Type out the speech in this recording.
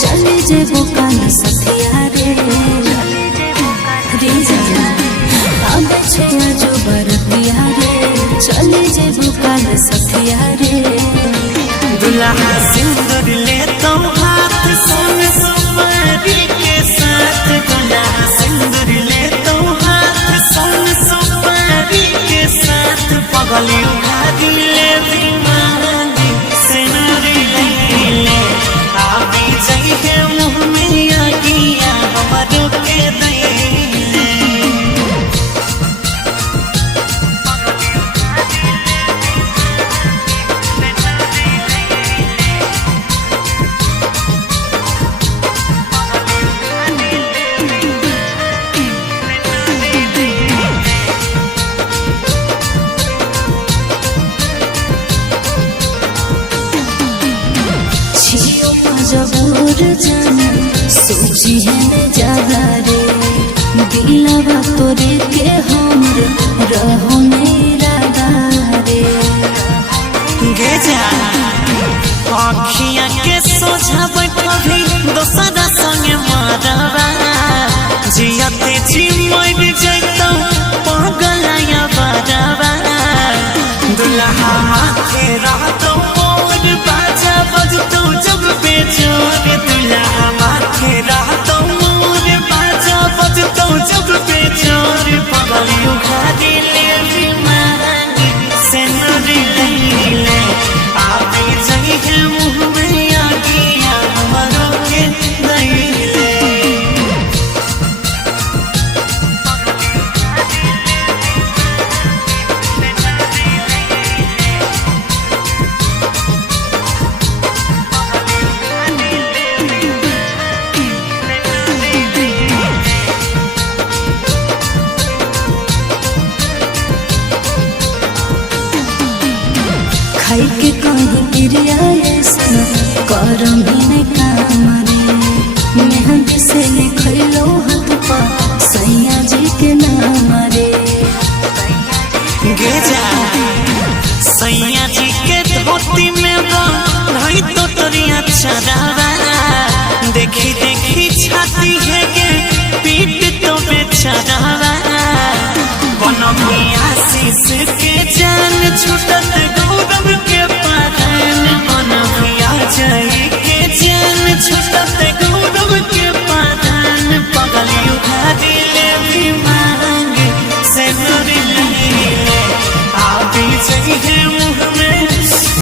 चले जे बुकान सखिया रे जाना अब छुआ जो बरतिया रे चले जे बुकान सखिया रे दुल्हा सिंदूर ले तो हाथ सोन सुपारी के साथ दुल्हा सिंदूर ले तो हाथ सोन सुपारी के साथ पगली उखाड़ी ले दीवानी सिंदूर ले आवी जाइए मुँह में आगिया हमारो के दे जबूर जाना सोची है ज्यादा रे दिलवा तोरे के हम रहो मेरा रे गे जा आँखिया के सोझा बैठभी दोसरा संगे मारवा जियते जी मर जैतौ पगलाया बरवा दुल्हा माथे रहतौ मोर बाजा बजतौ जब बेजोर दुल्हा माथे रहतौ मोर बाजा बजतौ जब बेजोर पगली उखाड़ी ले मांगी सिंदूर ले आवे जाइए मुँह में आगिया हमारो के दे खाई के कहीं गिरिया करम भी नहीं काम रे मेहंदी से लिखलो हाथ पर सैया जी के नाम रे गे जा सैया जी के धोती में नहीं तो तोरिया चरावा देखी देखी छाती है के पीठ तो बेचरावा बनमी आशीष के जान छूटत